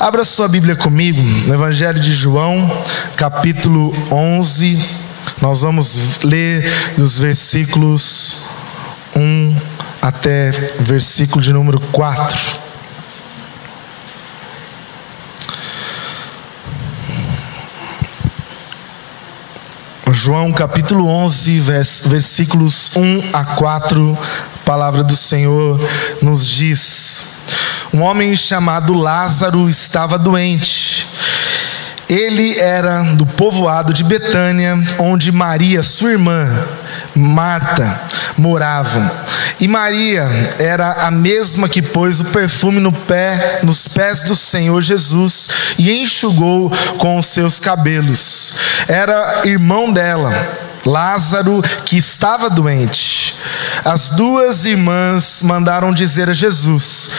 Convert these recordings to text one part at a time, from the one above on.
Abra sua Bíblia comigo, no Evangelho de João, capítulo 11. Nós vamos ler dos versículos 1 até versículo de número 4. João capítulo 11, versículos 1 a 4, a palavra do Senhor nos diz: um homem chamado Lázaro estava doente. Ele era do povoado de Betânia, onde Maria, sua irmã, Marta, moravam. E Maria era a mesma que pôs o perfume nos pés do Senhor Jesus e enxugou com os seus cabelos. Era irmão dela, Lázaro, que estava doente. As duas irmãs mandaram dizer a Jesus: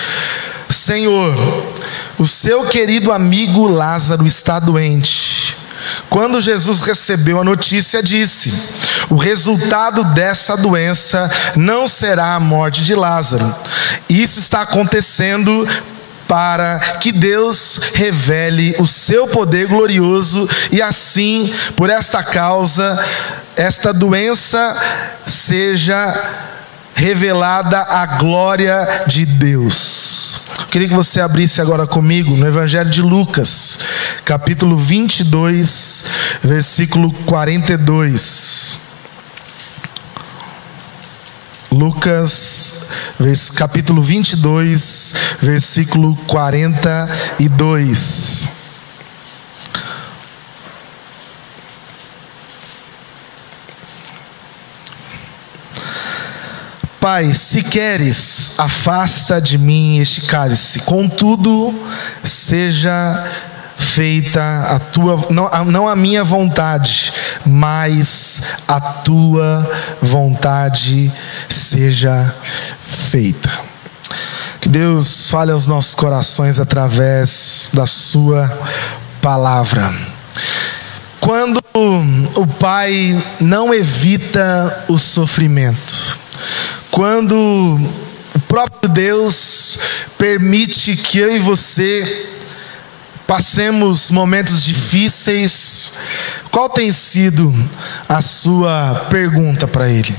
Senhor, o seu querido amigo Lázaro está doente. Quando Jesus recebeu a notícia, disse: o resultado dessa doença não será a morte de Lázaro. Isso está acontecendo para que Deus revele o seu poder glorioso e assim, por esta causa, esta doença seja revelada a glória de Deus. Eu queria que você abrisse agora comigo no Evangelho de Lucas, capítulo 22, versículo 42. Lucas, capítulo 22, versículo 42. Pai, se queres, afasta de mim este cálice, contudo, seja feita a tua, não a minha vontade, mas a tua vontade seja feita. Que Deus fale aos nossos corações através da sua palavra. Quando o Pai não evita o sofrimento, quando o próprio Deus permite que eu e você passemos momentos difíceis, qual tem sido a sua pergunta para Ele?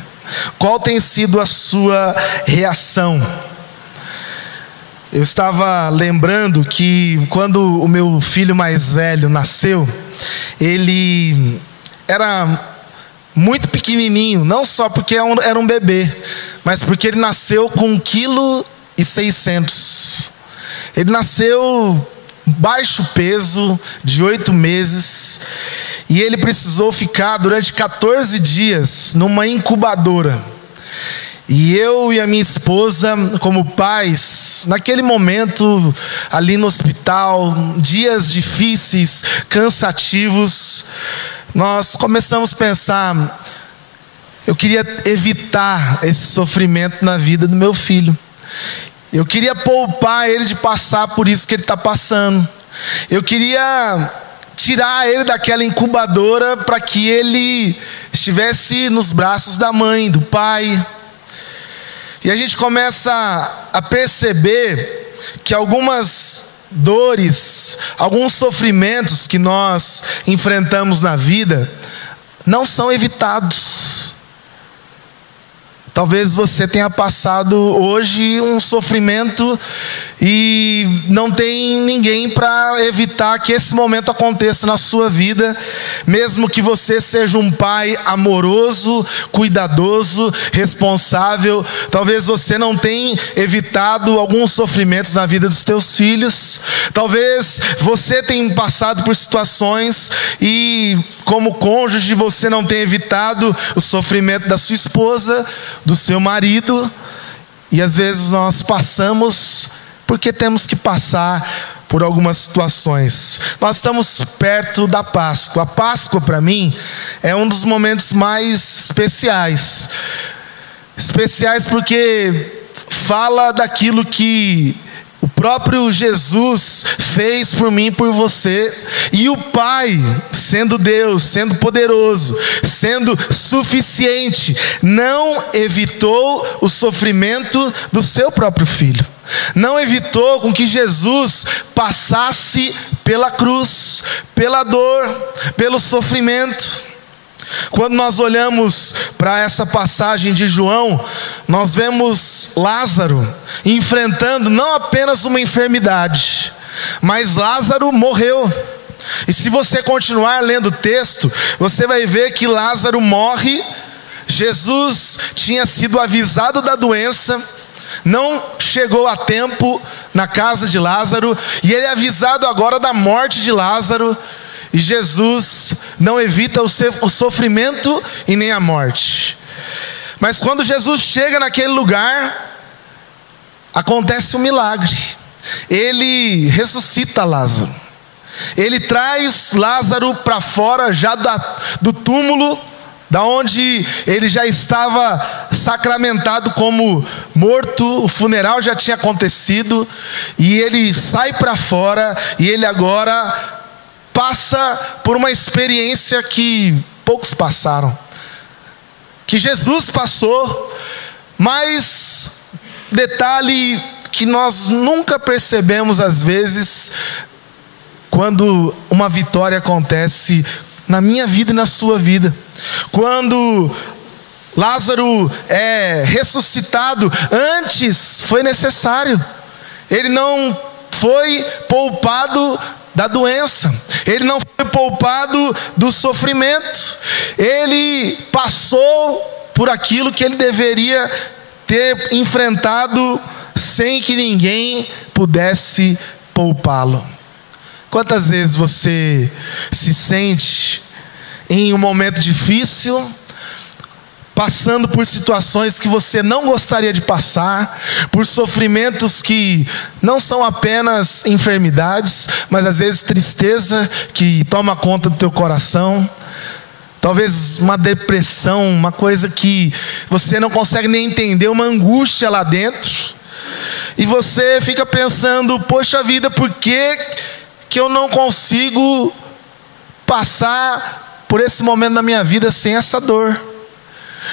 Qual tem sido a sua reação? Eu estava lembrando que quando o meu filho mais velho nasceu, ele era muito pequenininho, não só porque era um bebê, mas porque ele nasceu com 1,6 kg. Ele nasceu baixo peso, de 8 meses, e ele precisou ficar durante 14 dias numa incubadora. E eu e a minha esposa, como pais, naquele momento ali no hospital, dias difíceis, cansativos, nós começamos a pensar: eu queria evitar esse sofrimento na vida do meu filho. Eu queria poupar ele de passar por isso que ele está passando. Eu queria tirar ele daquela incubadora para que ele estivesse nos braços da mãe, do pai. E a gente começa a perceber que algumas dores, alguns sofrimentos que nós enfrentamos na vida não são evitados. Talvez você tenha passado hoje um sofrimento e não tem ninguém para evitar que esse momento aconteça na sua vida, mesmo que você seja um pai amoroso, cuidadoso, responsável. Talvez você não tenha evitado alguns sofrimentos na vida dos teus filhos. Talvez você tenha passado por situações e, como cônjuge, você não tenha evitado o sofrimento da sua esposa, do seu marido. E às vezes nós passamos porque temos que passar por algumas situações. Nós estamos perto da Páscoa. A Páscoa, para mim, é um dos momentos mais especiais. Especiais porque fala daquilo que o próprio Jesus fez por mim e por você. E o Pai, sendo Deus, sendo poderoso, sendo suficiente, não evitou o sofrimento do seu próprio Filho. Não evitou com que Jesus passasse pela cruz, pela dor, pelo sofrimento. Quando nós olhamos para essa passagem de João, nós vemos Lázaro enfrentando não apenas uma enfermidade, mas Lázaro morreu. E se você continuar lendo o texto, você vai ver que Lázaro morre. Jesus tinha sido avisado da doença, não chegou a tempo na casa de Lázaro, e ele é avisado agora da morte de Lázaro. E Jesus não evita o sofrimento e nem a morte. Mas quando Jesus chega naquele lugar, acontece um milagre. Ele ressuscita Lázaro. Ele traz Lázaro para fora já do túmulo, da onde ele já estava sacramentado como morto. O funeral já tinha acontecido, e ele sai para fora, e ele agora passa por uma experiência que poucos passaram, que Jesus passou. Mas detalhe que nós nunca percebemos às vezes, quando uma vitória acontece na minha vida e na sua vida. Quando Lázaro é ressuscitado, antes foi necessário. Ele não foi poupado da doença, ele não foi poupado do sofrimento, ele passou por aquilo que ele deveria ter enfrentado sem que ninguém pudesse poupá-lo. Quantas vezes você se sente em um momento difícil, passando por situações que você não gostaria de passar, por sofrimentos que não são apenas enfermidades, mas às vezes tristeza que toma conta do teu coração, talvez uma depressão, uma coisa que você não consegue nem entender, uma angústia lá dentro, e você fica pensando: poxa vida, por que eu não consigo passar por esse momento da minha vida sem essa dor?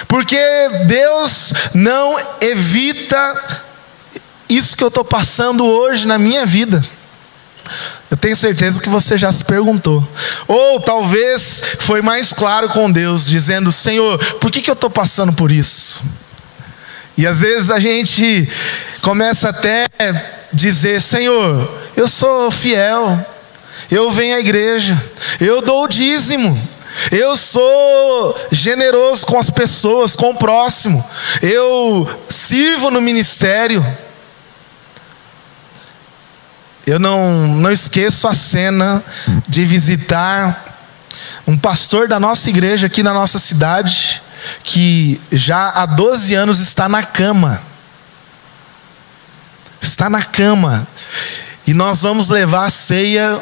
Porque Deus não evita isso que eu estou passando hoje na minha vida. Eu tenho certeza que você já se perguntou, ou talvez foi mais claro com Deus, dizendo: Senhor, por que eu estou passando por isso? E às vezes a gente começa até a dizer: Senhor, eu sou fiel, eu venho à igreja, eu dou o dízimo, eu sou generoso com as pessoas, com o próximo, eu sirvo no ministério. Eu não esqueço a cena de visitar um pastor da nossa igreja aqui na nossa cidade, que já há 12 anos está na cama. Está na cama. E nós vamos levar a ceia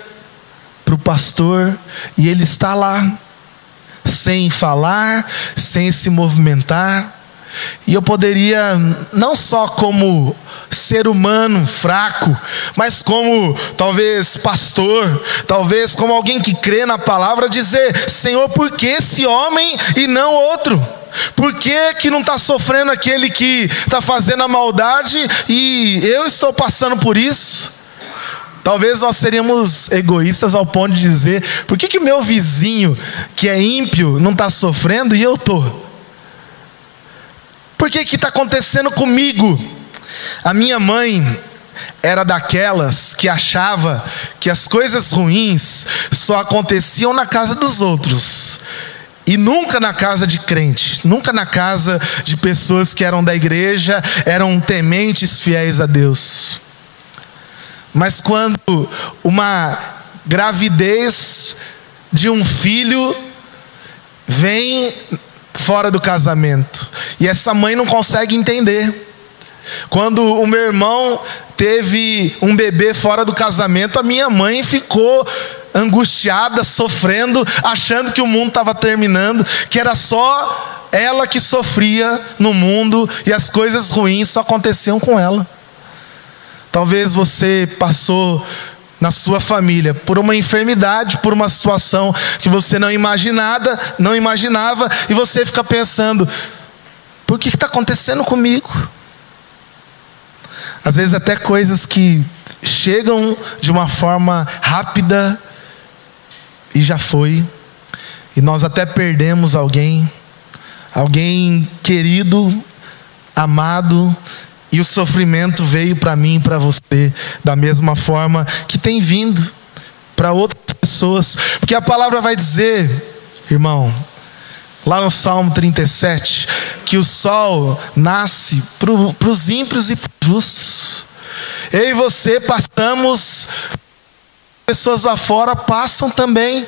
para o pastor, e ele está lá, sem falar, sem se movimentar. E eu poderia, não só como ser humano fraco, mas como talvez pastor, talvez como alguém que crê na palavra, dizer: Senhor, por que esse homem e não outro? Por que não está sofrendo aquele que está fazendo a maldade e eu estou passando por isso? Talvez nós seríamos egoístas ao ponto de dizer: por que meu vizinho que é ímpio não está sofrendo e eu estou? Por que está acontecendo comigo? A minha mãe era daquelas que achava que as coisas ruins só aconteciam na casa dos outros, e nunca na casa de crente, nunca na casa de pessoas que eram da igreja, eram tementes, fiéis a Deus. Mas quando uma gravidez de um filho vem fora do casamento, e essa mãe não consegue entender. Quando o meu irmão teve um bebê fora do casamento, a minha mãe ficou angustiada, sofrendo, achando que o mundo estava terminando, que era só ela que sofria no mundo e as coisas ruins só aconteciam com ela. Talvez você passou na sua família por uma enfermidade, por uma situação que você não imaginava, e você fica pensando: por que está acontecendo comigo? Às vezes até coisas que chegam de uma forma rápida e já foi, e nós até perdemos alguém querido, amado, e o sofrimento veio para mim e para você da mesma forma que tem vindo para outras pessoas. Porque a palavra vai dizer, irmão, lá no Salmo 37, que o sol nasce para os ímpios e para os justos. Eu e você passamos, pessoas lá fora passam também.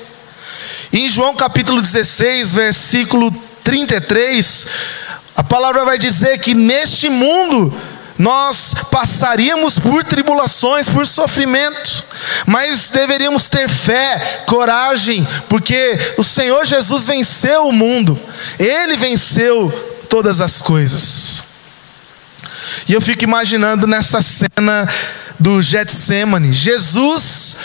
Em João capítulo 16, versículo 33, a palavra vai dizer que neste mundo nós passaríamos por tribulações, por sofrimento, mas deveríamos ter fé, coragem, porque o Senhor Jesus venceu o mundo, Ele venceu todas as coisas. E eu fico imaginando nessa cena do Getsemane, Jesus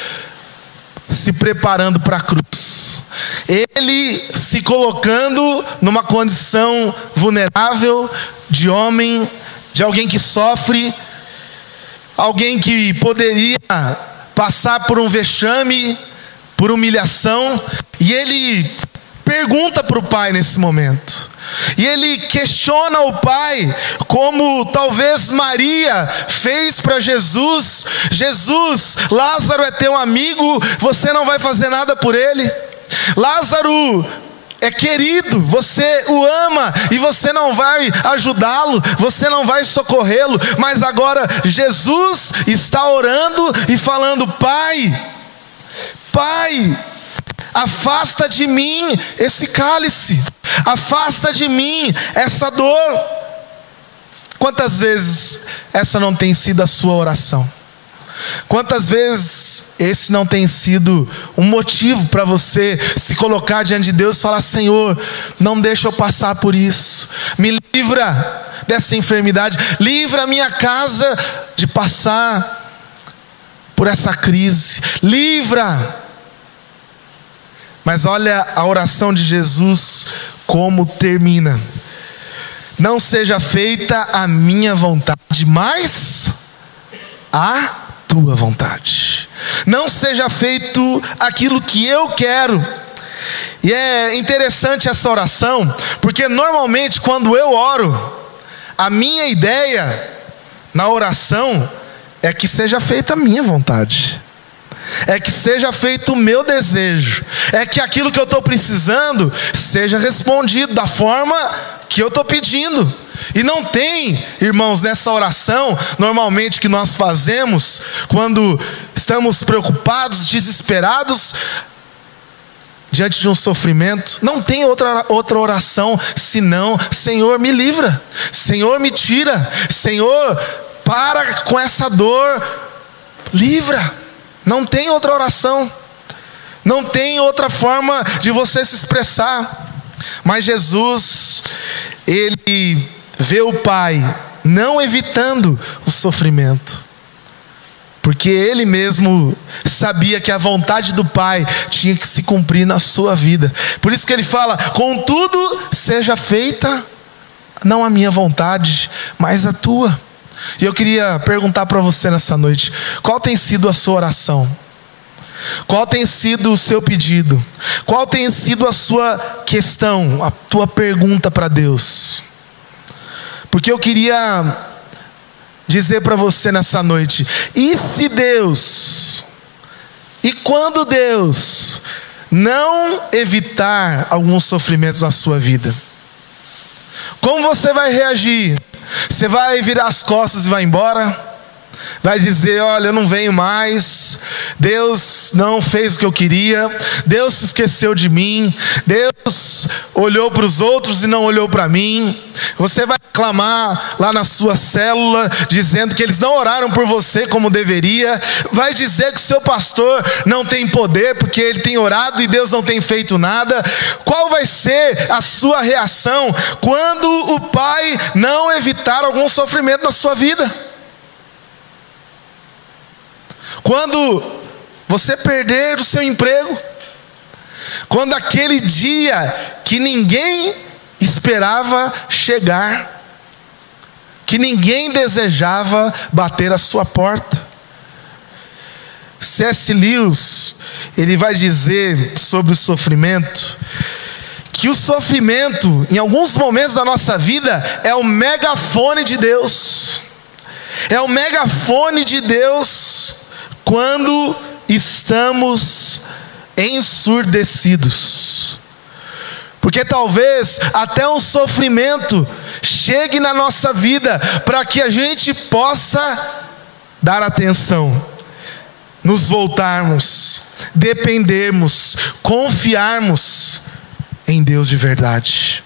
se preparando para a cruz, Ele se colocando numa condição vulnerável de homem, de alguém que sofre, alguém que poderia passar por um vexame, por humilhação, e Ele pergunta para o Pai nesse momento, e Ele questiona o Pai, como talvez Maria fez para Jesus: Jesus, Lázaro é teu amigo, você não vai fazer nada por ele? Lázaro é querido, você o ama e você não vai ajudá-lo, você não vai socorrê-lo, mas agora Jesus está orando e falando: Pai, afasta de mim esse cálice, afasta de mim essa dor. Quantas vezes essa não tem sido a sua oração? Quantas vezes esse não tem sido um motivo para você se colocar diante de Deus e falar: Senhor, não deixa eu passar por isso, me livra dessa enfermidade, livra a minha casa de passar por essa crise, livra. Mas olha a oração de Jesus como termina: não seja feita a minha vontade, mas a tua vontade. Não seja feito aquilo que eu quero. E é interessante essa oração, porque normalmente quando eu oro, a minha ideia na oração é que seja feita a minha vontade, é que seja feito o meu desejo, é que aquilo que eu estou precisando seja respondido da forma que eu estou pedindo. E não tem, irmãos, nessa oração, normalmente que nós fazemos, quando estamos preocupados, desesperados, diante de um sofrimento, não tem outra oração senão: Senhor, me livra, Senhor, me tira, Senhor, para com essa dor, livra. Não tem outra oração, não tem outra forma de você se expressar. Mas Jesus, Ele vê o Pai não evitando o sofrimento, porque Ele mesmo sabia que a vontade do Pai tinha que se cumprir na sua vida. Por isso que Ele fala: contudo seja feita não a minha vontade, mas a tua. E eu queria perguntar para você nessa noite: qual tem sido a sua oração? Qual tem sido o seu pedido? Qual tem sido a sua questão, a tua pergunta para Deus? Porque eu queria dizer para você nessa noite: e se Deus, e quando Deus não evitar alguns sofrimentos na sua vida, como você vai reagir? Você vai virar as costas e vai embora? Vai dizer: olha, eu não venho mais, Deus não fez o que eu queria, Deus se esqueceu de mim, Deus olhou para os outros e não olhou para mim. Você vai clamar lá na sua célula, dizendo que eles não oraram por você como deveria. Vai dizer que o seu pastor não tem poder, porque ele tem orado e Deus não tem feito nada. Qual vai ser a sua reação quando o Pai não evitar algum sofrimento na sua vida? quando você perder o seu emprego, quando aquele dia que ninguém esperava chegar, que ninguém desejava bater a sua porta. C.S. Lewis, ele vai dizer sobre o sofrimento, que o sofrimento, em alguns momentos da nossa vida, é o megafone de Deus. É o megafone de Deus quando estamos ensurdecidos. Porque talvez até um sofrimento chegue na nossa vida para que a gente possa dar atenção, nos voltarmos, dependermos, confiarmos em Deus de verdade.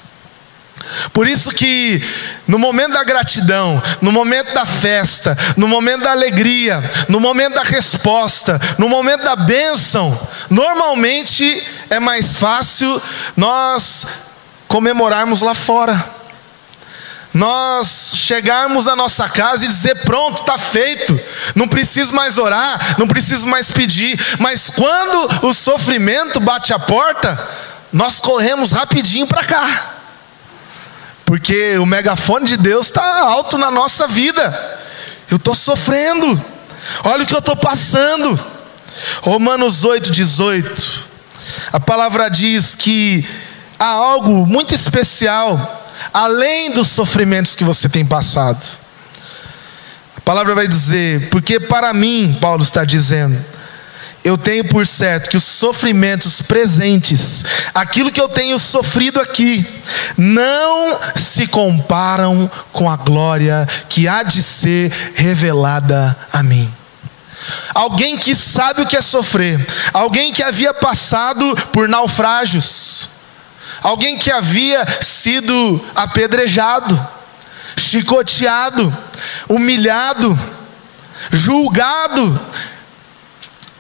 Por isso que no momento da gratidão, no momento da festa, no momento da alegria, no momento da resposta, no momento da bênção, normalmente é mais fácil nós comemorarmos lá fora, nós chegarmos na nossa casa e dizer: pronto, está feito, não preciso mais orar, não preciso mais pedir. Mas quando o sofrimento bate a porta, nós corremos rapidinho para cá, porque o megafone de Deus está alto na nossa vida. Eu estou sofrendo, olha o que eu estou passando. Romanos 8,18, a palavra diz que há algo muito especial além dos sofrimentos que você tem passado. A palavra vai dizer: porque para mim, Paulo está dizendo, eu tenho por certo que os sofrimentos presentes, aquilo que eu tenho sofrido aqui, não se comparam com a glória que há de ser revelada a mim. Alguém que sabe o que é sofrer, alguém que havia passado por naufrágios, alguém que havia sido apedrejado, chicoteado, humilhado, julgado,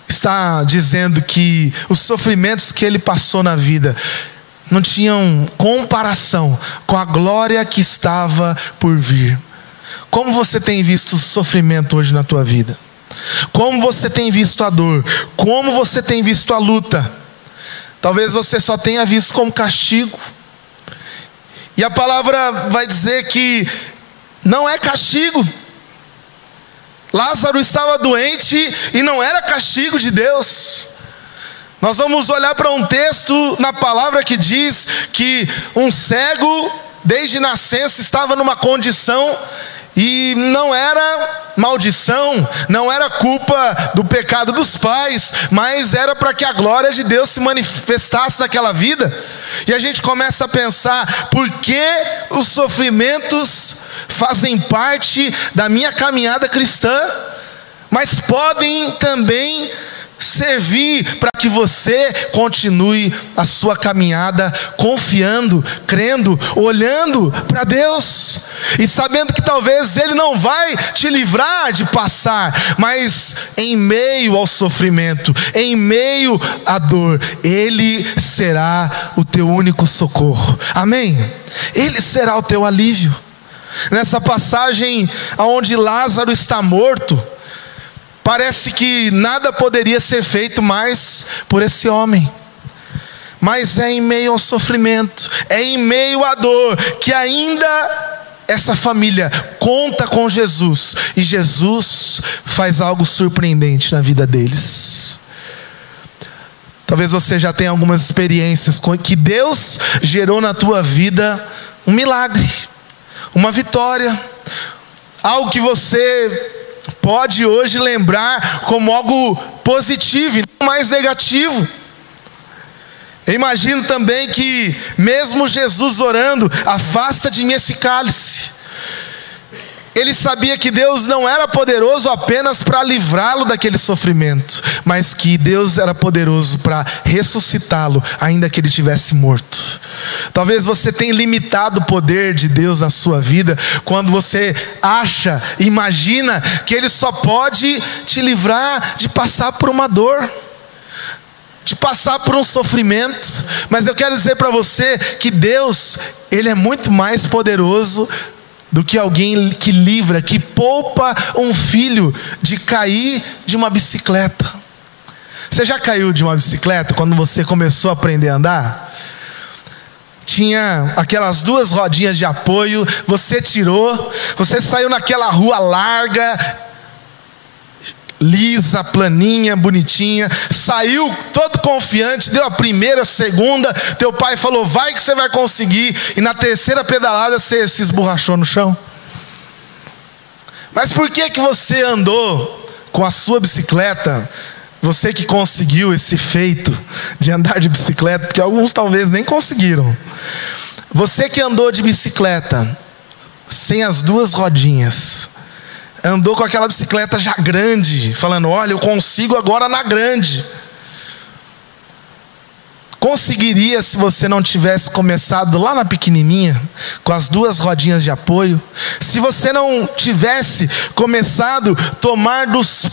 está dizendo que os sofrimentos que ele passou na vida não tinham comparação com a glória que estava por vir. Como você tem visto o sofrimento hoje na tua vida? Como você tem visto a dor? Como você tem visto a luta? Talvez você só tenha visto como castigo. E a palavra vai dizer que não é castigo. Lázaro estava doente e não era castigo de Deus. Nós vamos olhar para um texto na palavra que diz que um cego, desde nascença, estava numa condição, e não era maldição, não era culpa do pecado dos pais, mas era para que a glória de Deus se manifestasse naquela vida. E a gente começa a pensar: por que os sofrimentos fazem parte da minha caminhada cristã, mas podem também servir para que você continue a sua caminhada confiando, crendo, olhando para Deus e sabendo que talvez Ele não vai te livrar de passar, mas em meio ao sofrimento, em meio à dor, Ele será o teu único socorro. Amém? Ele será o teu alívio. Nessa passagem onde Lázaro está morto, parece que nada poderia ser feito mais por esse homem. Mas é em meio ao sofrimento, é em meio à dor, que ainda essa família conta com Jesus. E Jesus faz algo surpreendente na vida deles. Talvez você já tenha algumas experiências com que Deus gerou na tua vida um milagre, uma vitória, algo que você pode hoje lembrar como algo positivo e não mais negativo. Eu imagino também que mesmo Jesus orando: afasta de mim esse cálice, ele sabia que Deus não era poderoso apenas para livrá-lo daquele sofrimento, mas que Deus era poderoso para ressuscitá-lo, ainda que ele tivesse morto. Talvez você tenha limitado o poder de Deus na sua vida, quando você acha, imagina que Ele só pode te livrar de passar por uma dor, de passar por um sofrimento. Mas eu quero dizer para você que Deus, Ele é muito mais poderoso do que alguém que livra, que poupa um filho de cair de uma bicicleta. Você já caiu de uma bicicleta quando você começou a aprender a andar? Tinha aquelas duas rodinhas de apoio, você tirou, você saiu naquela rua larga, lisa, planinha, bonitinha, saiu todo confiante, deu a primeira, a segunda, teu pai falou, vai que você vai conseguir, e na terceira pedalada você se esborrachou no chão. Mas por que você andou com a sua bicicleta? Você que conseguiu esse feito de andar de bicicleta, porque alguns talvez nem conseguiram. Você que andou de bicicleta sem as duas rodinhas, andou com aquela bicicleta já grande, falando, olha, eu consigo agora na grande. Conseguiria se você não tivesse começado lá na pequenininha, com as duas rodinhas de apoio? Se você não tivesse começado a tomar dos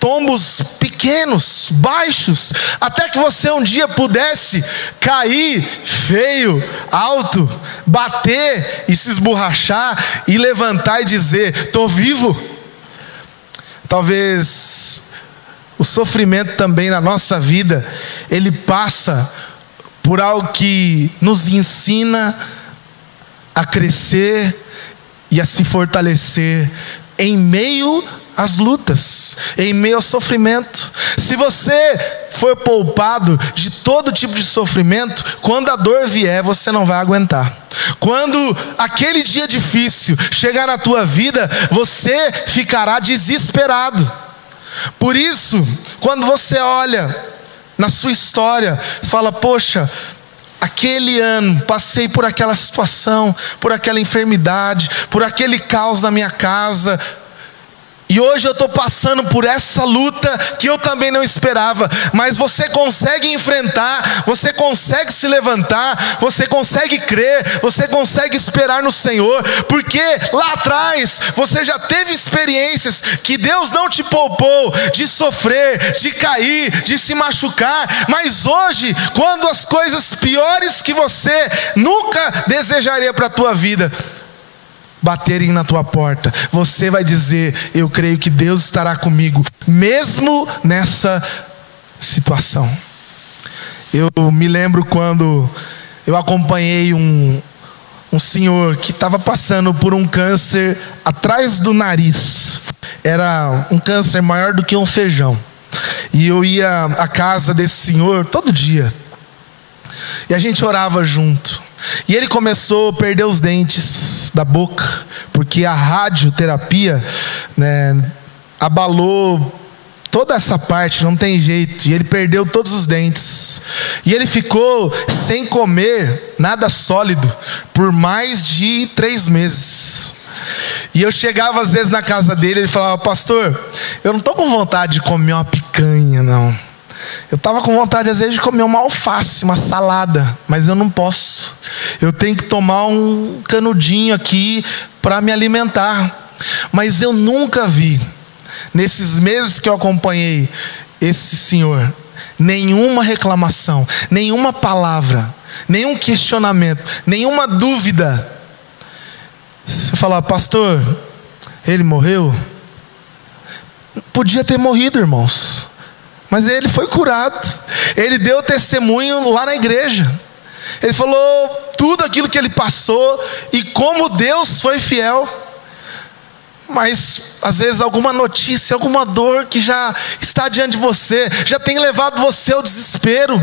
tombos pequenos, baixos, até que você um dia pudesse cair feio, alto, bater e se esborrachar e levantar e dizer, estou vivo. Talvez o sofrimento também na nossa vida, ele passa por algo que nos ensina a crescer e a se fortalecer em meio às lutas, em meio ao sofrimento. Se você for poupado de todo tipo de sofrimento, quando a dor vier, você não vai aguentar. Quando aquele dia difícil chegar na tua vida, você ficará desesperado. Por isso, quando você olha na sua história, você fala, poxa, aquele ano passei por aquela situação, por aquela enfermidade, por aquele caos na minha casa, e hoje eu estou passando por essa luta que eu também não esperava. Mas você consegue enfrentar, você consegue se levantar, você consegue crer, você consegue esperar no Senhor, porque lá atrás você já teve experiências que Deus não te poupou de sofrer, de cair, de se machucar. Mas hoje, quando as coisas piores que você nunca desejaria para a tua vida baterem na tua porta, você vai dizer, eu creio que Deus estará comigo, mesmo nessa situação. Eu me lembro quando eu acompanhei um senhor que estava passando por um câncer atrás do nariz. Era um câncer maior do que um feijão. E eu ia à casa desse senhor todo dia, e a gente orava junto. E ele começou a perder os dentes da boca, porque a radioterapia, né, abalou toda essa parte, não tem jeito. E ele perdeu todos os dentes. E ele ficou sem comer nada sólido por mais de 3 meses. E eu chegava às vezes na casa dele, ele falava, pastor, eu não estou com vontade de comer uma picanha, não. Eu estava com vontade às vezes de comer uma alface, uma salada, mas eu não posso. Eu tenho que tomar um canudinho aqui para me alimentar. Mas eu nunca vi, nesses meses que eu acompanhei esse senhor, nenhuma reclamação, nenhuma palavra, nenhum questionamento, nenhuma dúvida. Você fala, pastor, ele morreu? Podia ter morrido, irmãos. Mas ele foi curado. Ele deu testemunho lá na igreja. Ele falou tudo aquilo que ele passou e como Deus foi fiel. Mas às vezes alguma notícia, alguma dor que já está diante de você, já tem levado você ao desespero,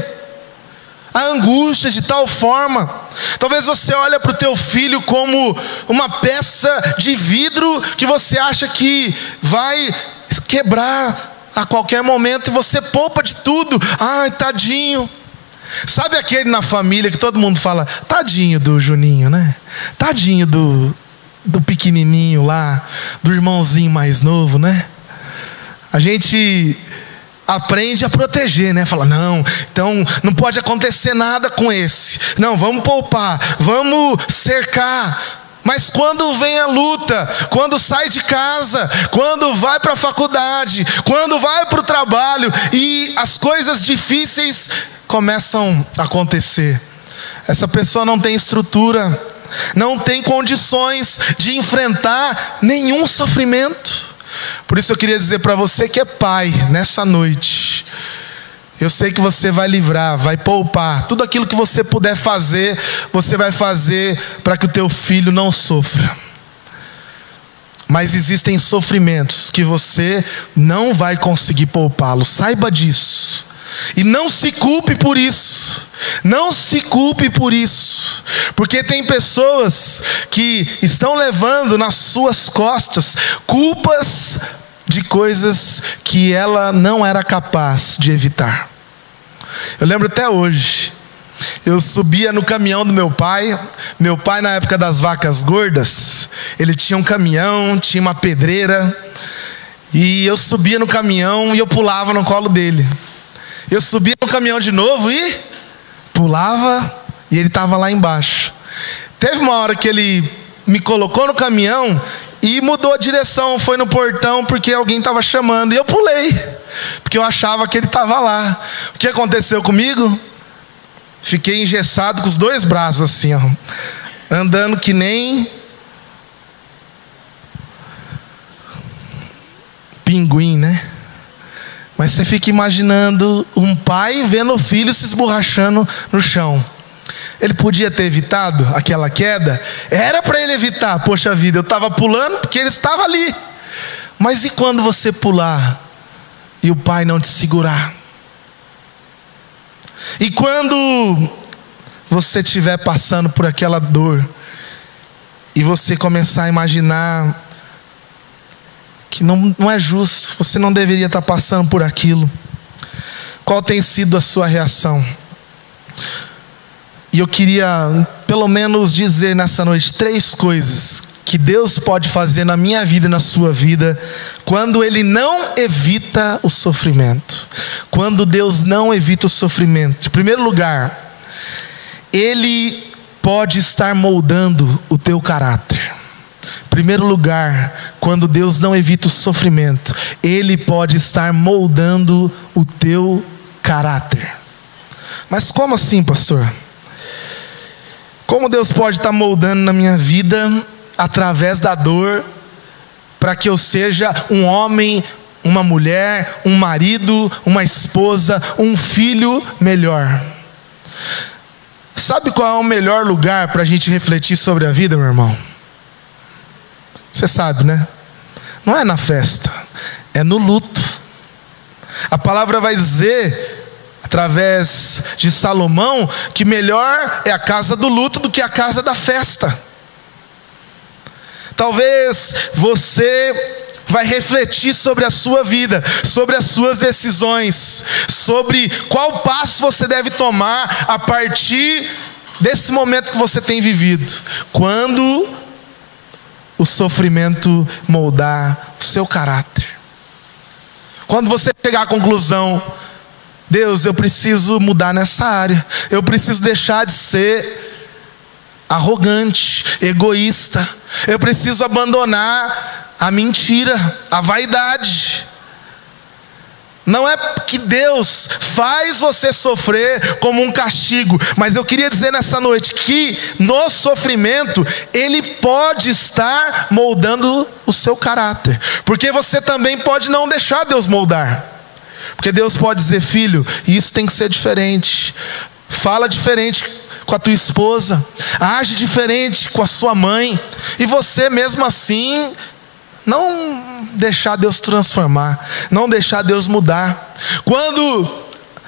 a angústia de tal forma. Talvez você olhe para o teu filho como uma peça de vidro que você acha que vai quebrar a qualquer momento, e você poupa de tudo. Ai, tadinho. Sabe aquele na família que todo mundo fala, tadinho do Juninho, né? Tadinho do pequenininho lá, do irmãozinho mais novo, né? A gente aprende a proteger, né? Fala, não, então não pode acontecer nada com esse. Não, vamos poupar, vamos cercar. Mas quando vem a luta, quando sai de casa, quando vai para a faculdade, quando vai para o trabalho e as coisas difíceis começam a acontecer, essa pessoa não tem estrutura não tem condições de enfrentar nenhum sofrimento. Por isso eu queria dizer para você que é pai, nessa noite, eu sei que você vai livrar, vai poupar, tudo aquilo que você puder fazer, você vai fazer para que o teu filho não sofra. Mas existem sofrimentos que você não vai conseguir poupá-lo, saiba disso. E não se culpe por isso. Não se culpe por isso. Porque tem pessoas que estão levando nas suas costas culpas de coisas que ela não era capaz de evitar. Eu lembro até hoje. Eu subia no caminhão do meu pai. Meu pai, na época das vacas gordas, ele tinha um caminhão, tinha uma pedreira. E eu subia no caminhão e eu pulava no colo dele. Eu subia no caminhão de novo e pulava, e ele estava lá embaixo. Teve uma hora que ele me colocou no caminhão e mudou a direção, foi no portão porque alguém estava chamando. E eu pulei, porque eu achava que ele estava lá. O que aconteceu comigo? Fiquei engessado com os dois braços assim, ó, andando que nem pinguim, né? Mas você fica imaginando um pai vendo o filho se esborrachando no chão. Ele podia ter evitado aquela queda? Era para ele evitar. Poxa vida, eu estava pulando porque ele estava ali. Mas e quando você pular e o pai não te segurar? E quando você estiver passando por aquela dor e você começar a imaginar que não é justo, você não deveria estar passando por aquilo, qual tem sido a sua reação? E eu queria pelo menos dizer nessa noite 3 coisas que Deus pode fazer na minha vida e na sua vida quando Ele não evita o sofrimento. Quando Deus não evita o sofrimento, em primeiro lugar, Ele pode estar moldando o teu caráter. Em primeiro lugar, quando Deus não evita o sofrimento, Ele pode estar moldando o teu caráter. Mas como assim, pastor? Como Deus pode estar moldando na minha vida através da dor, para que eu seja um homem, uma mulher, um marido, uma esposa, um filho melhor? Sabe qual é o melhor lugar para a gente refletir sobre a vida, meu irmão? Você sabe, né? Não é na festa, é no luto. A palavra vai dizer, através de Salomão, que melhor é a casa do luto do que a casa da festa. Talvez você vai refletir sobre a sua vida, sobre as suas decisões, sobre qual passo você deve tomar a partir desse momento que você tem vivido, quando o sofrimento moldar o seu caráter. Quando você chegar à conclusão: Deus, eu preciso mudar nessa área, eu preciso deixar de ser arrogante, egoísta, eu preciso abandonar a mentira, a vaidade. Não é que Deus faz você sofrer como um castigo, mas eu queria dizer nessa noite que no sofrimento Ele pode estar moldando o seu caráter, porque você também pode não deixar Deus moldar, porque Deus pode dizer: filho, isso tem que ser diferente, fala diferente com a tua esposa, age diferente com a sua mãe, e você mesmo assim não deixar Deus transformar, não deixar Deus mudar. Quando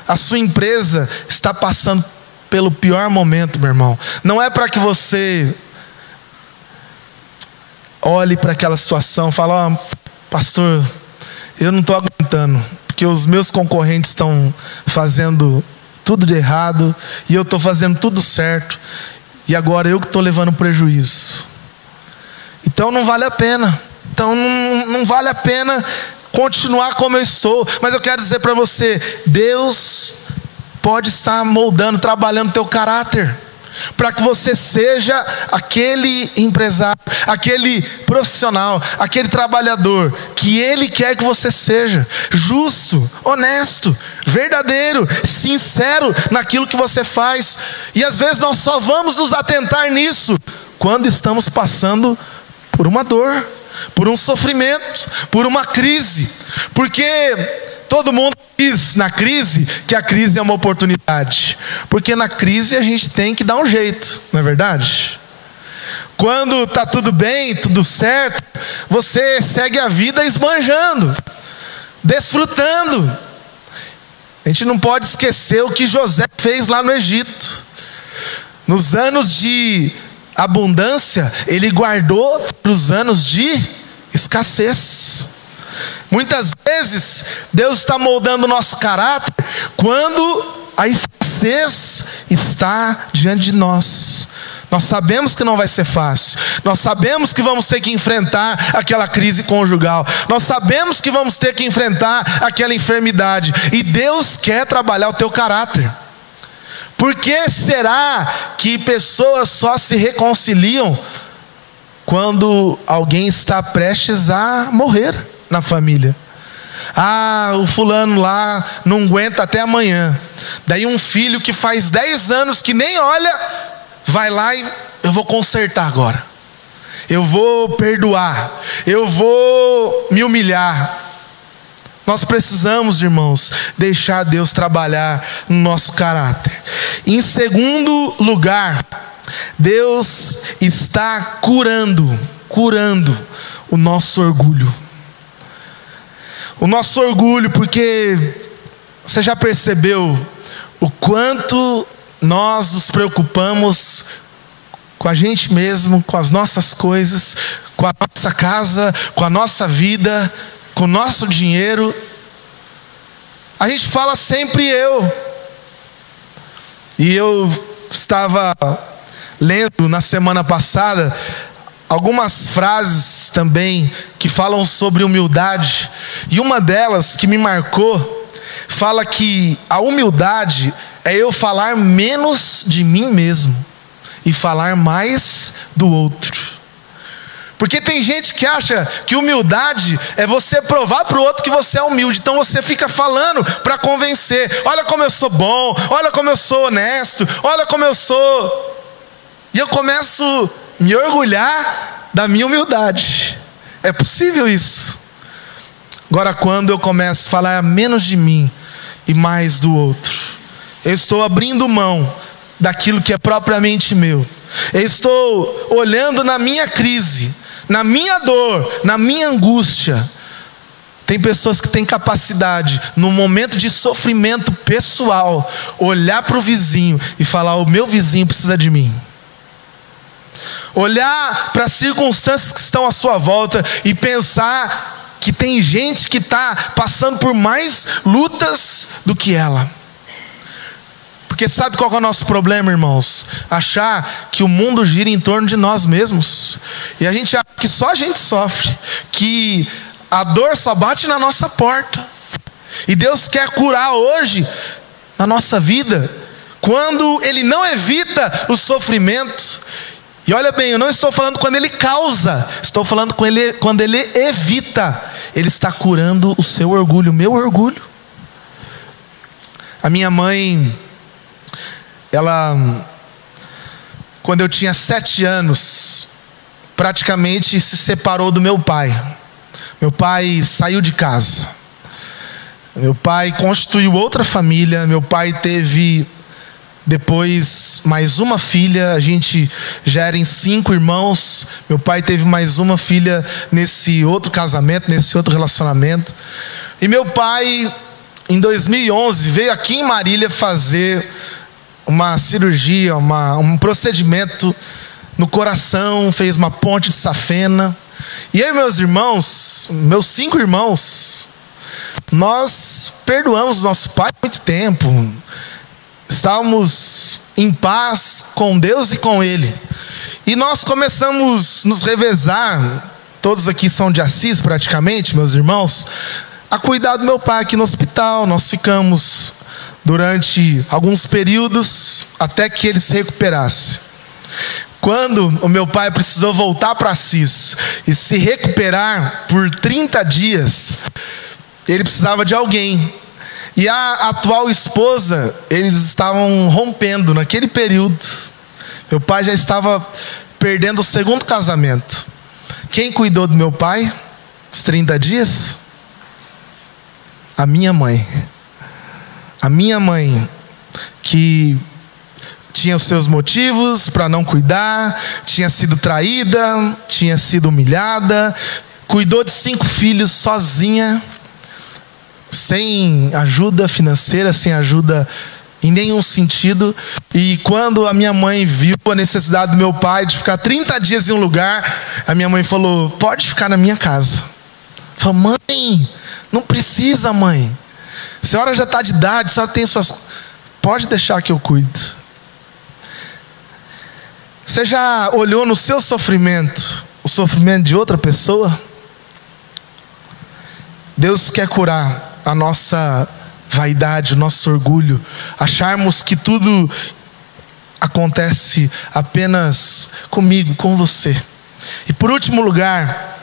a sua empresa está passando pelo pior momento, meu irmão, não é para que você olhe para aquela situação e fale: ó, pastor, eu não estou aguentando, porque os meus concorrentes estão fazendo tudo de errado e eu estou fazendo tudo certo, e agora eu que estou levando prejuízo. Então não vale a pena. Então não vale a pena continuar como eu estou. Mas eu quero dizer para você: Deus pode estar moldando, trabalhando teu caráter, para que você seja aquele empresário, aquele profissional, aquele trabalhador que Ele quer que você seja. Justo, honesto, verdadeiro, sincero naquilo que você faz. E às vezes nós só vamos nos atentar nisso quando estamos passando por uma dor, por um sofrimento, por uma crise. Porque todo mundo diz na crise que a crise é uma oportunidade. Porque na crise a gente tem que dar um jeito, não é verdade? Quando está tudo bem, tudo certo, você segue a vida esbanjando, desfrutando. A gente não pode esquecer o que José fez lá no Egito. Nos anos de abundância, ele guardou para os anos de escassez. Muitas vezes, Deus está moldando o nosso caráter quando a escassez está diante de nós. Nós sabemos que não vai ser fácil. Nós sabemos que vamos ter que enfrentar aquela crise conjugal. Nós sabemos que vamos ter que enfrentar aquela enfermidade. E Deus quer trabalhar o teu caráter. Por que será que pessoas só se reconciliam quando alguém está prestes a morrer na família? Ah, o fulano lá não aguenta até amanhã. Daí um filho que faz 10 anos que nem olha, vai lá e eu vou consertar agora. Eu vou perdoar. Eu vou me humilhar. Nós precisamos, irmãos, deixar Deus trabalhar no nosso caráter. Em segundo lugar, Deus está curando o nosso orgulho. O nosso orgulho, porque você já percebeu o quanto nós nos preocupamos com a gente mesmo, com as nossas coisas, com a nossa casa, com a nossa vida, com o nosso dinheiro. A gente fala sempre eu. E eu estava lendo na semana passada algumas frases também que falam sobre humildade. E uma delas que me marcou, fala que a humildade é eu falar menos de mim mesmo e falar mais do outro. Porque tem gente que acha que humildade é você provar para o outro que você é humilde. Então você fica falando para convencer. Olha como eu sou bom, olha como eu sou honesto, olha como eu sou. E eu começo a me orgulhar da minha humildade. É possível isso. Agora quando eu começo a falar menos de mim e mais do outro, eu estou abrindo mão daquilo que é propriamente meu. Eu estou olhando na minha crise, na minha dor, na minha angústia. Tem pessoas que têm capacidade, no momento de sofrimento pessoal, olhar para o vizinho e falar: o meu vizinho precisa de mim. Olhar para as circunstâncias que estão à sua volta e pensar que tem gente que está passando por mais lutas do que ela. Porque sabe qual é o nosso problema, irmãos? Achar que o mundo gira em torno de nós mesmos. E a gente acha que só a gente sofre, que a dor só bate na nossa porta. E Deus quer curar hoje na nossa vida, quando Ele não evita o sofrimento. E olha bem, eu não estou falando quando Ele causa, estou falando quando Ele evita. Ele está curando o seu orgulho, o meu orgulho. A minha mãe, ela, quando eu tinha 7 anos, praticamente se separou do meu pai. Meu pai saiu de casa. Meu pai constituiu outra família. Meu pai teve depois mais uma filha. A gente já era em 5 irmãos. Meu pai teve mais uma filha nesse outro casamento, nesse outro relacionamento. E meu pai, em 2011, veio aqui em Marília fazer uma cirurgia, um procedimento no coração, fez uma ponte de safena. E eu e meus irmãos, meus 5 irmãos, nós perdoamos nosso pai há muito tempo. Estávamos em paz com Deus e com Ele. E nós começamos a nos revezar, todos aqui são de Assis praticamente, meus irmãos, a cuidar do meu pai aqui no hospital. Nós ficamos durante alguns períodos até que ele se recuperasse. Quando o meu pai precisou voltar para Assis e se recuperar por 30 dias, ele precisava de alguém. E a atual esposa, eles estavam rompendo naquele período. Meu pai já estava perdendo o segundo casamento. Quem cuidou do meu pai os 30 dias? A minha mãe. A minha mãe, que tinha os seus motivos para não cuidar, tinha sido traída, tinha sido humilhada, cuidou de 5 filhos sozinha, sem ajuda financeira, sem ajuda em nenhum sentido. E quando a minha mãe viu a necessidade do meu pai de ficar 30 dias em um lugar, a minha mãe falou: pode ficar na minha casa. Falei: mãe, não precisa, mãe, a senhora já está de idade, a senhora tem suas... pode deixar que eu cuido. Você já olhou no seu sofrimento o sofrimento de outra pessoa? Deus quer curar a nossa vaidade, o nosso orgulho, acharmos que tudo acontece apenas comigo, com você. E por último lugar,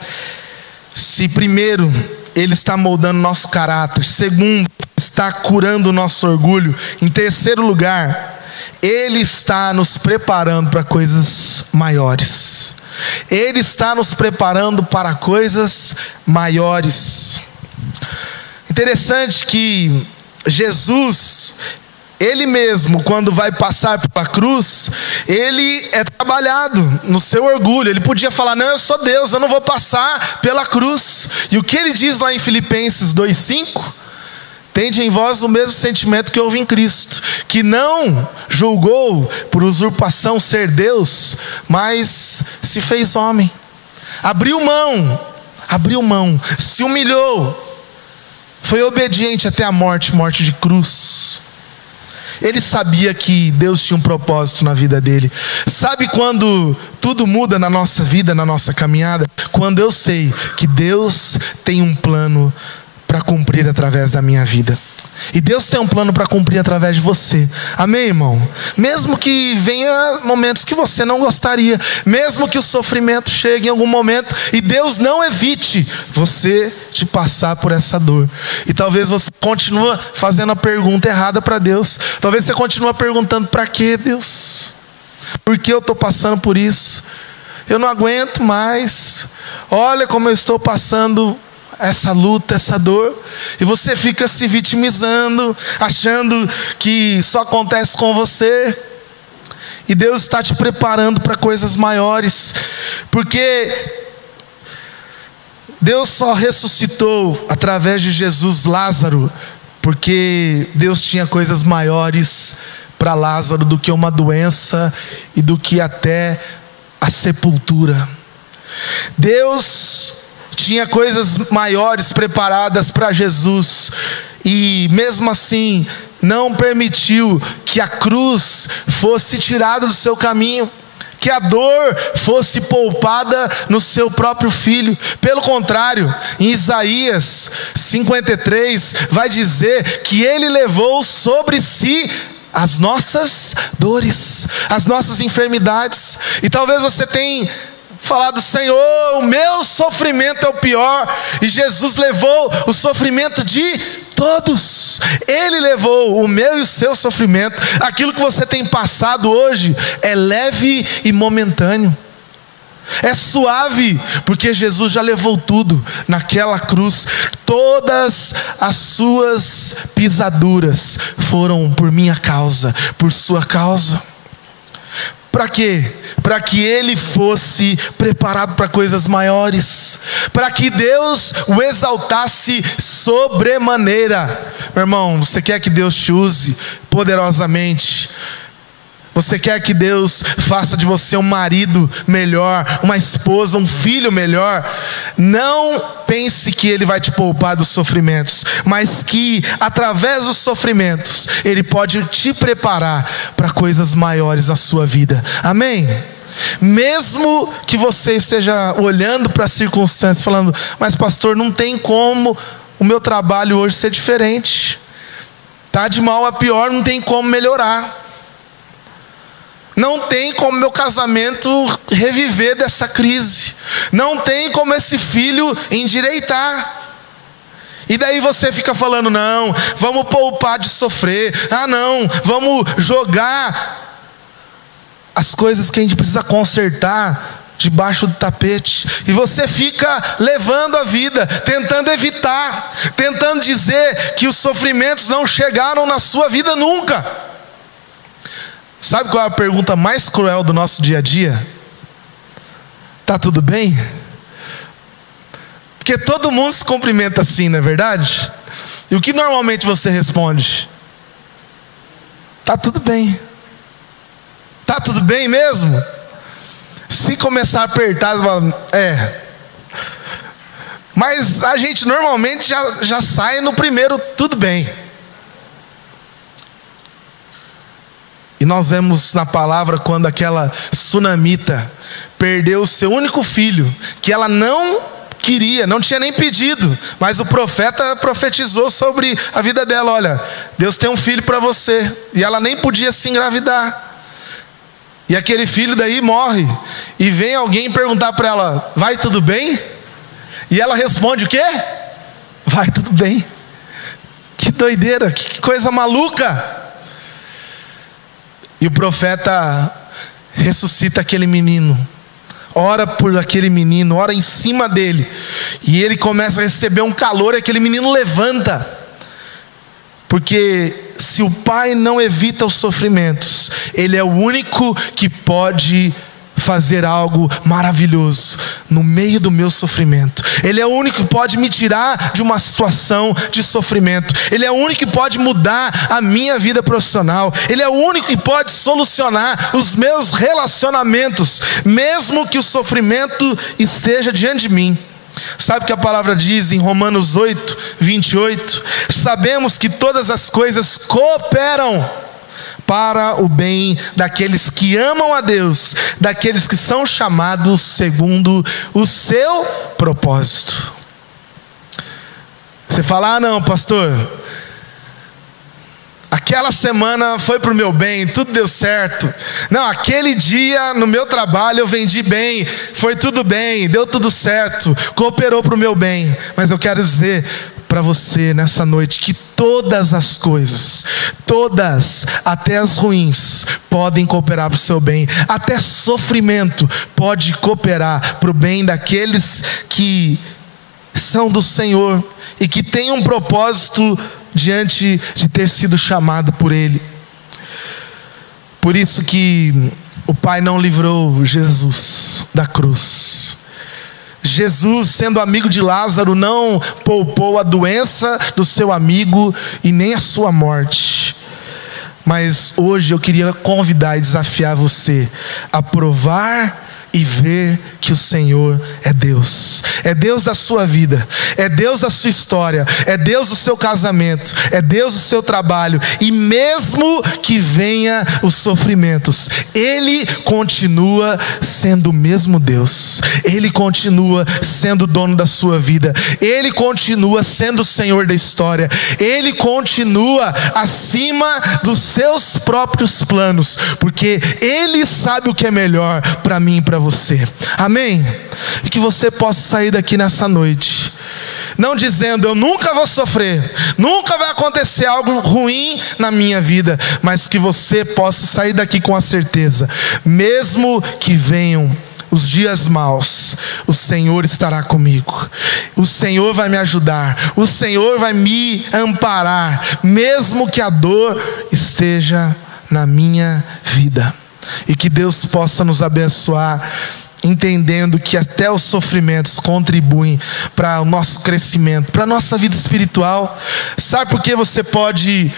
se primeiro Ele está moldando nosso caráter, segundo, está curando o nosso orgulho, em terceiro lugar, Ele está nos preparando para coisas maiores. Ele está nos preparando para coisas maiores. Interessante que Jesus, Ele mesmo, quando vai passar pela cruz, Ele é trabalhado no seu orgulho. Ele podia falar: não, eu sou Deus, eu não vou passar pela cruz. E o que Ele diz lá em Filipenses 2,5? Tende em vós o mesmo sentimento que houve em Cristo, que não julgou por usurpação ser Deus, mas se fez homem, abriu mão, se humilhou, foi obediente até a morte de cruz. Ele sabia que Deus tinha um propósito na vida dele. Sabe quando tudo muda na nossa vida, na nossa caminhada? Quando eu sei que Deus tem um plano para cumprir através da minha vida. E Deus tem um plano para cumprir através de você. Amém, irmão? Mesmo que venha momentos que você não gostaria, mesmo que o sofrimento chegue em algum momento, e Deus não evite você de passar por essa dor. E talvez você continue fazendo a pergunta errada para Deus. Talvez você continue perguntando: para quê, Deus? Por que eu estou passando por isso? Eu não aguento mais. Olha como eu estou passando essa luta, essa dor. E você fica se vitimizando, achando que só acontece com você. E Deus está te preparando para coisas maiores, porque Deus só ressuscitou através de Jesus Lázaro, porque Deus tinha coisas maiores para Lázaro do que uma doença e do que até a sepultura. Deus tinha coisas maiores preparadas para Jesus, e mesmo assim não permitiu que a cruz fosse tirada do seu caminho, que a dor fosse poupada no seu próprio filho. Pelo contrário, em Isaías 53 vai dizer que Ele levou sobre si as nossas dores, as nossas enfermidades. E talvez você tenha falado: Senhor, o meu sofrimento é o pior. E Jesus levou o sofrimento de todos. Ele levou o meu e o seu sofrimento. Aquilo que você tem passado hoje é leve e momentâneo, é suave, porque Jesus já levou tudo naquela cruz. Todas as suas pisaduras foram por minha causa, por sua causa. Para quê? Para que ele fosse preparado para coisas maiores, para que Deus o exaltasse sobremaneira. Meu irmão, você quer que Deus te use poderosamente? Você quer que Deus faça de você um marido melhor, uma esposa, um filho melhor? Não pense que Ele vai te poupar dos sofrimentos, mas que através dos sofrimentos Ele pode te preparar para coisas maiores na sua vida. Amém? Mesmo que você esteja olhando para as circunstâncias falando: mas pastor, não tem como o meu trabalho hoje ser diferente, está de mal a pior, não tem como melhorar. Não tem como meu casamento reviver dessa crise. Não tem como esse filho endireitar. E daí você fica falando: não, vamos poupar de sofrer. Ah não, vamos jogar as coisas que a gente precisa consertar debaixo do tapete, e você fica levando a vida, tentando evitar, tentando dizer que os sofrimentos não chegaram na sua vida nunca. Sabe qual é a pergunta mais cruel do nosso dia a dia? Tá tudo bem? Porque todo mundo se cumprimenta assim, não é verdade? E o que normalmente você responde? Tá tudo bem. Tá tudo bem mesmo? Se começar a apertar, você fala, Mas a gente normalmente já sai no primeiro, tudo bem. E nós vemos na palavra quando aquela sunamita perdeu o seu único filho, que ela não queria, não tinha nem pedido, mas o profeta profetizou sobre a vida dela: olha, Deus tem um filho para você. E ela nem podia se engravidar. E aquele filho daí morre, e vem alguém perguntar para ela: vai tudo bem? E ela responde o quê? Vai tudo bem. Que doideira, que coisa maluca. E o profeta ressuscita aquele menino, ora por aquele menino, ora em cima dele, e ele começa a receber um calor, e aquele menino levanta. Porque se o pai não evita os sofrimentos, ele é o único que pode fazer algo maravilhoso no meio do meu sofrimento. Ele é o único que pode me tirar de uma situação de sofrimento. Ele é o único que pode mudar a minha vida profissional. Ele é o único que pode solucionar os meus relacionamentos, mesmo que o sofrimento esteja diante de mim. Sabe o que a palavra diz em Romanos 8, 28? Sabemos que todas as coisas cooperam para o bem daqueles que amam a Deus, daqueles que são chamados segundo o seu propósito. Você fala: ah não, pastor, aquela semana foi para o meu bem, tudo deu certo. Não, aquele dia no meu trabalho eu vendi bem, foi tudo bem, deu tudo certo, cooperou para o meu bem. Mas eu quero dizer para você nessa noite que todas as coisas, todas, até as ruins, podem cooperar para o seu bem. Até sofrimento pode cooperar para o bem daqueles que são do Senhor e que têm um propósito diante de ter sido chamado por Ele. Por isso que o Pai não livrou Jesus da cruz. Jesus, sendo amigo de Lázaro, não poupou a doença do seu amigo e nem a sua morte. Mas hoje eu queria convidar e desafiar você a provar e ver que o Senhor é Deus da sua vida, é Deus da sua história, é Deus do seu casamento, é Deus do seu trabalho. E mesmo que venha os sofrimentos, Ele continua sendo o mesmo Deus, Ele continua sendo o dono da sua vida, Ele continua sendo o Senhor da história, Ele continua acima dos seus próprios planos, porque Ele sabe o que é melhor para mim e para você. Amém? E que você possa sair daqui nessa noite não dizendo: eu nunca vou sofrer, nunca vai acontecer algo ruim na minha vida, mas que você possa sair daqui com a certeza: mesmo que venham os dias maus, o Senhor estará comigo, o Senhor vai me ajudar, o Senhor vai me amparar, mesmo que a dor esteja na minha vida. E que Deus possa nos abençoar, entendendo que até os sofrimentos contribuem para o nosso crescimento, para a nossa vida espiritual. Sabe por que você pode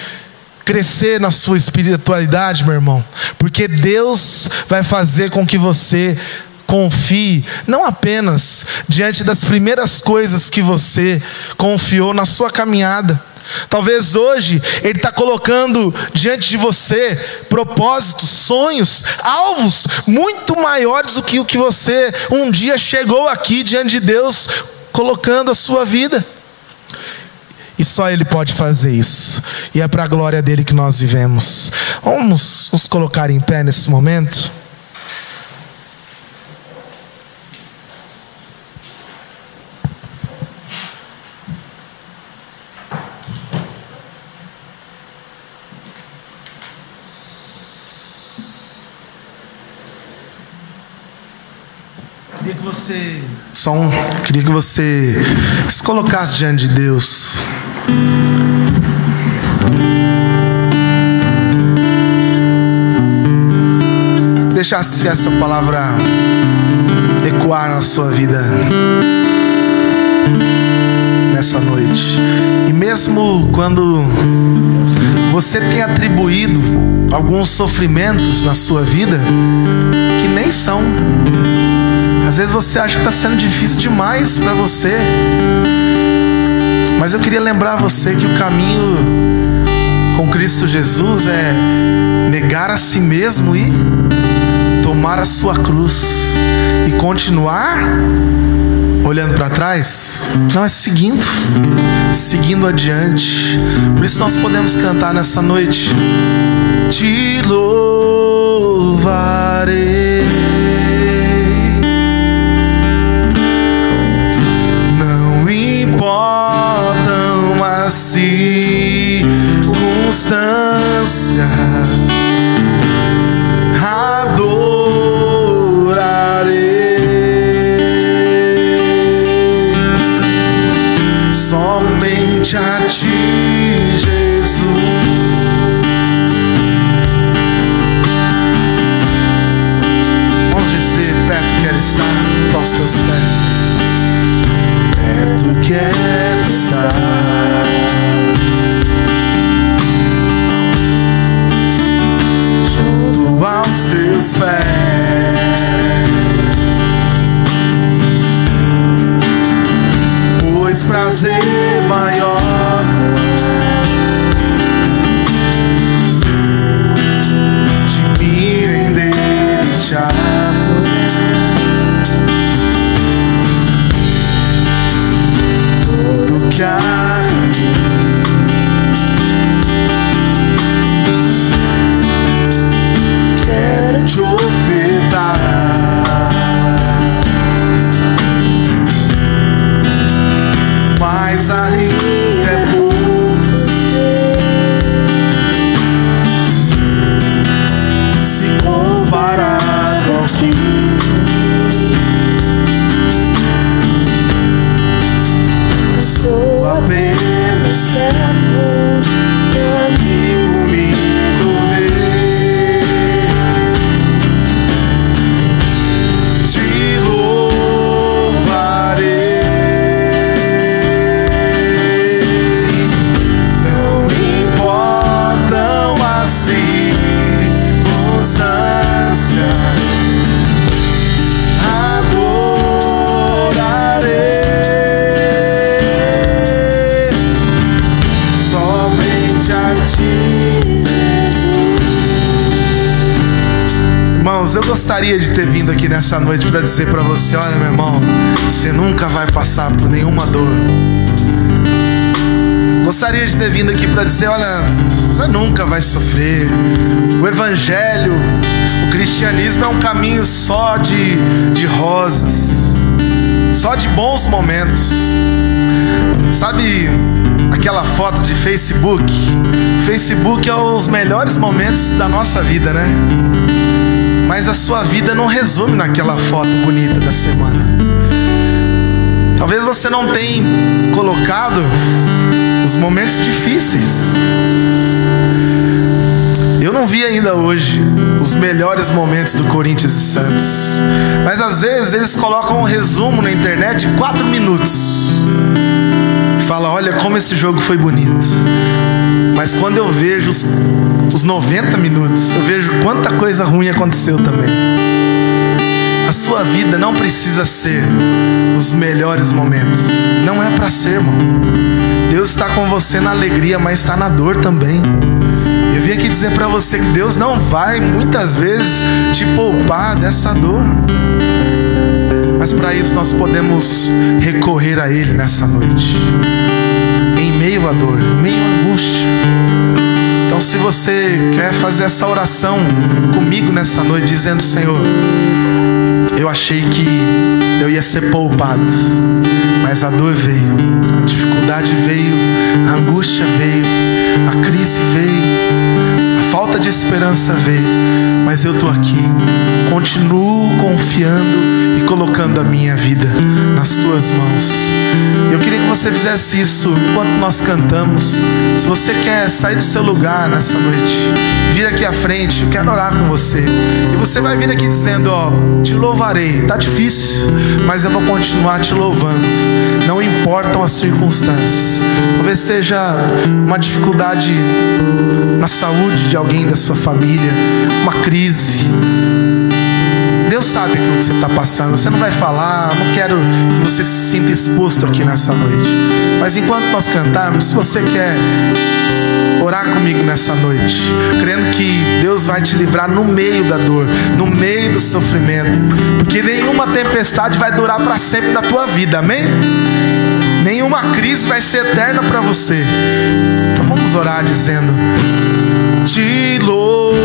crescer na sua espiritualidade, meu irmão? Porque Deus vai fazer com que você confie, não apenas diante das primeiras coisas que você confiou na sua caminhada. Talvez hoje Ele está colocando diante de você propósitos, sonhos, alvos muito maiores do que o que você um dia chegou aqui diante de Deus colocando a sua vida. E só Ele pode fazer isso, e é para a glória dEle que nós vivemos. Vamos nos colocar em pé nesse momento. Queria que você se colocasse diante de Deus. Deixasse essa palavra ecoar na sua vida nessa noite. E mesmo quando você tem atribuído alguns sofrimentos na sua vida que nem são, às vezes você acha que está sendo difícil demais para você, mas eu queria lembrar você que o caminho com Cristo Jesus é negar a si mesmo e tomar a sua cruz e continuar olhando para trás. Não, é seguindo adiante. Por isso nós podemos cantar nessa noite: te louvarei, não importam as circunstâncias, somente a ti, Jesus. Vamos dizer: perto quero estar junto aos teus pés. Perto quero estar junto aos teus pés, pois prazer maior de me render e te adorar. Tudo que há em mim quero te ofertar. Mas ainda é pouco se comparado ao que eu sou apenas servo, teu amigo me tornei. Te louvarei, eu gostaria de ter vindo aqui nessa noite para dizer para você: olha, meu irmão, você nunca vai passar por nenhuma dor. Gostaria de ter vindo aqui para dizer: olha, você nunca vai sofrer. O evangelho, o cristianismo é um caminho só de rosas, só de bons momentos. Sabe aquela foto de Facebook? Facebook é os melhores momentos da nossa vida, né? Mas a sua vida não resume naquela foto bonita da semana. Talvez você não tenha colocado os momentos difíceis. Eu não vi ainda hoje os melhores momentos do Corinthians e Santos, mas às vezes eles colocam um resumo na internet de 4 minutos e falam: olha como esse jogo foi bonito. Mas quando eu vejo os 90 minutos, eu vejo quanta coisa ruim aconteceu também. A sua vida não precisa ser os melhores momentos. Não é para ser, irmão. Deus está com você na alegria, mas está na dor também. Eu vim aqui dizer para você que Deus não vai muitas vezes te poupar dessa dor, mas para isso nós podemos recorrer a Ele nessa noite, em meio à dor, em meio à angústia. Então, se você quer fazer essa oração comigo nessa noite, dizendo: Senhor, eu achei que eu ia ser poupado, mas a dor veio, a dificuldade veio, a angústia veio, a crise veio, a falta falta de esperança veio, mas eu estou aqui, continuo confiando e colocando a minha vida nas tuas mãos. Eu queria que você fizesse isso enquanto nós cantamos. Se você quer sair do seu lugar nessa noite, vir aqui à frente, eu quero orar com você. E você vai vir aqui dizendo: ó, te louvarei. Tá difícil, mas eu vou continuar te louvando. Não importam as circunstâncias. Talvez seja uma dificuldade na saúde de alguém da sua família, uma crise. Deus sabe aquilo que você está passando. Você não vai falar, não quero que você se sinta exposto aqui nessa noite. Mas enquanto nós cantarmos, se você quer orar comigo nessa noite, crendo que Deus vai te livrar no meio da dor, no meio do sofrimento, porque nenhuma tempestade vai durar para sempre na tua vida, amém? Nenhuma crise vai ser eterna para você. Então vamos orar dizendo: te louvarei.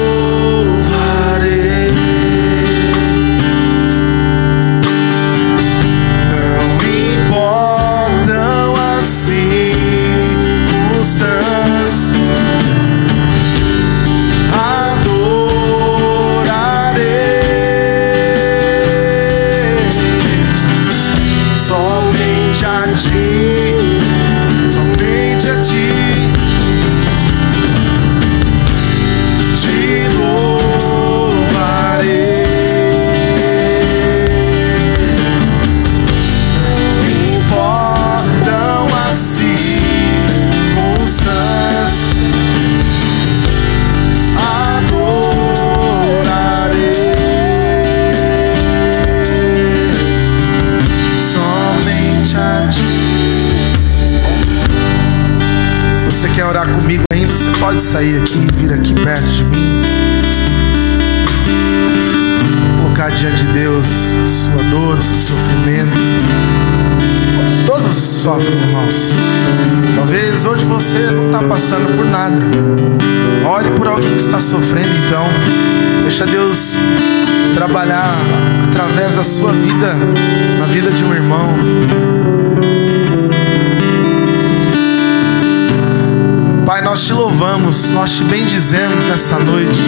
Comigo ainda, você pode sair aqui, vir aqui perto de mim, colocar diante de Deus sua dor, seu sofrimento. Todos sofrem, irmãos. Talvez hoje você não está passando por nada. Ore por alguém que está sofrendo, então deixa Deus trabalhar através da sua vida, na vida de um irmão. Pai, nós te louvamos, nós te bendizemos nessa noite,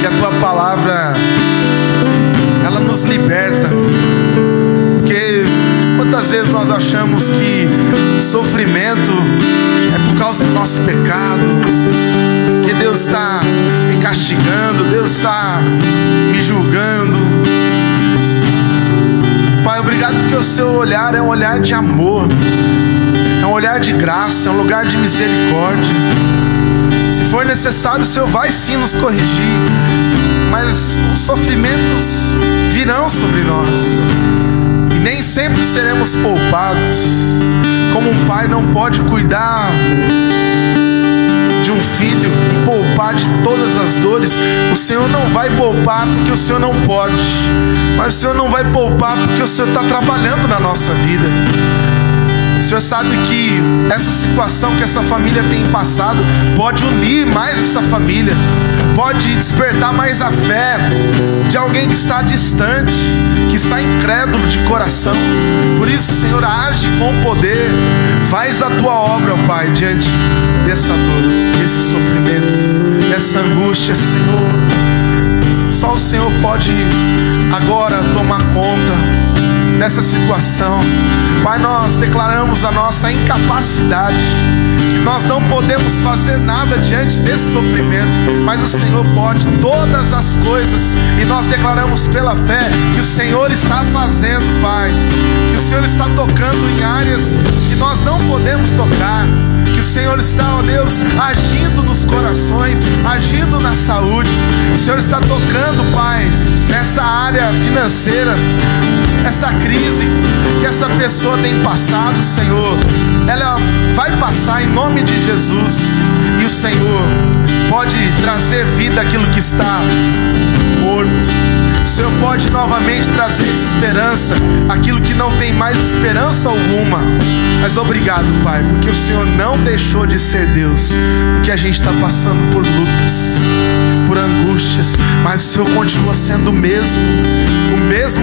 que a tua palavra, ela nos liberta, porque quantas vezes nós achamos que o sofrimento é por causa do nosso pecado, que Deus está me castigando, Deus está me julgando. Pai, obrigado porque o seu olhar é um olhar de amor, é um olhar de graça, é um lugar de misericórdia. Se for necessário, o Senhor vai sim nos corrigir, mas os sofrimentos virão sobre nós e nem sempre seremos poupados. Como um pai não pode cuidar de um filho e poupar de todas as dores, o Senhor não vai poupar porque o Senhor não pode, mas o Senhor não vai poupar porque o Senhor está trabalhando na nossa vida. O Senhor sabe que essa situação que essa família tem passado pode unir mais essa família, pode despertar mais a fé de alguém que está distante, que está incrédulo de coração. Por isso, Senhor, age com poder, faz a tua obra, ó Pai, diante dessa dor, desse sofrimento, dessa angústia, Senhor. Só o Senhor pode agora tomar conta dessa situação. Pai, nós declaramos a nossa incapacidade, que nós não podemos fazer nada diante desse sofrimento, mas o Senhor pode todas as coisas, e nós declaramos pela fé que o Senhor está fazendo, Pai, que o Senhor está tocando em áreas que nós não podemos tocar, que o Senhor está, ó Deus, agindo nos corações, agindo na saúde. O Senhor está tocando, Pai, nessa área financeira. Essa crise que essa pessoa tem passado, Senhor, ela vai passar em nome de Jesus, e o Senhor pode trazer vida àquilo que está morto. O Senhor pode novamente trazer esperança àquilo que não tem mais esperança alguma. Mas obrigado, Pai, porque o Senhor não deixou de ser Deus, porque a gente está passando por lutas, por angústias, mas o Senhor continua sendo o mesmo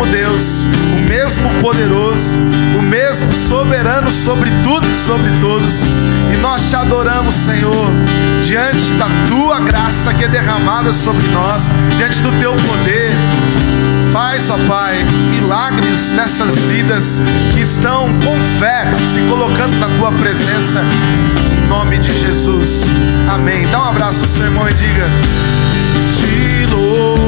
Deus, o mesmo poderoso, o mesmo soberano sobre tudo e sobre todos. E nós te adoramos, Senhor, diante da tua graça que é derramada sobre nós, diante do teu poder. Faz, ó Pai, milagres nessas vidas que estão com fé se colocando na tua presença, em nome de Jesus, amém. Dá um abraço ao seu irmão e diga: te louvarei.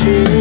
Ti